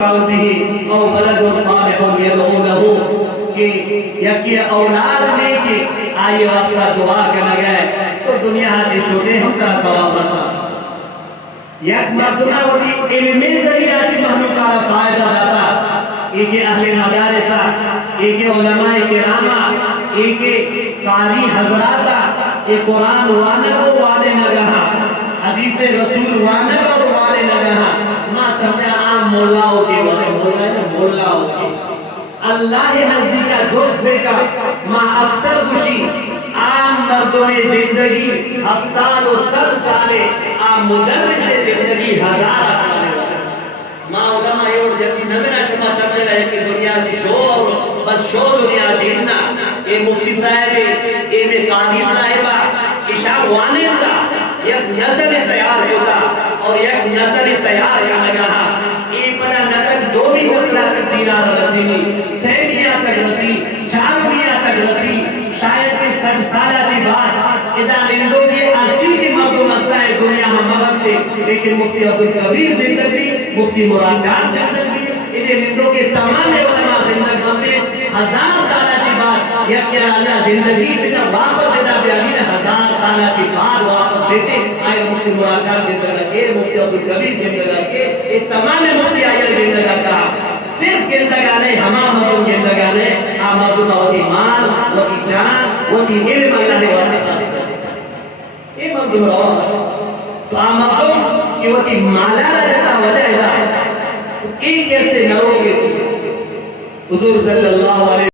به او ولد صالح يدعو له کہ یکی اولاد میں کہ آئیے واسطہ دعا کرنا گئے تو دنیا ہاتھے چھوٹے ہم کا ثواب رسا یک مردمہ ہوتی علمی ذریعہ کی محمد کا فائدہ داتا ایک اہل مدارسہ ایک علماء کرامہ ایک قاری حضراتا ایک قرآن وانگو والے نگہا حدیث رسول وانگو والے نگہا ما سمجھا عام مولاؤں کے مولاؤں کے اللہ نزدیکہ دوست بیکا ما اکثر خوشی عام مردوں زندگی 70 و 100 سالے عام مدرس زندگی 1000 سالے ما علماء یہ جلدی نمینا شما سمجھ رہے کہ دنیا کی شور بس شور دنیا جننا اے مفتی صاحب اے میں قاضی صاحبہ اشاہ وانیم دا یک نسل تیار ہوتا اور یک نسل تیار کا لگا ایک بڑا نسل دو بھی نسلہ تک دینار رسیلی سینیہ تک رسی چارویہ تک رسی شاید کہ 100 سالہ کی بات اذا لندوں کے اچھی کی موضوع مسئلہ ہے دنیا ہم مبتے لیکن مفتی عبدالکبیر زندگی مفتی مراد جان زندگی اذا لندوں کے تمام علماء زندگی مبتے 1000 سالہ کی بات یا کیا اللہ زندگی بنا واپس ادا بیانی 1000 سالہ کی بات واپس دیتے آئے مفتی مراد جان زندگی کے مفتی عبدالکبیر زندگی کے یہ تمام مفتی آئے زندگی کا صرف گندگانے ہمام مردم گندگانے آمردم وہی مال وہی جان وہی علم اللہ واسطہ یہ مردم رہا تو آمردم کہ وہی مالا رہتا وجہ ہے ایک ایسے نروں کے حضور صلی اللہ علیہ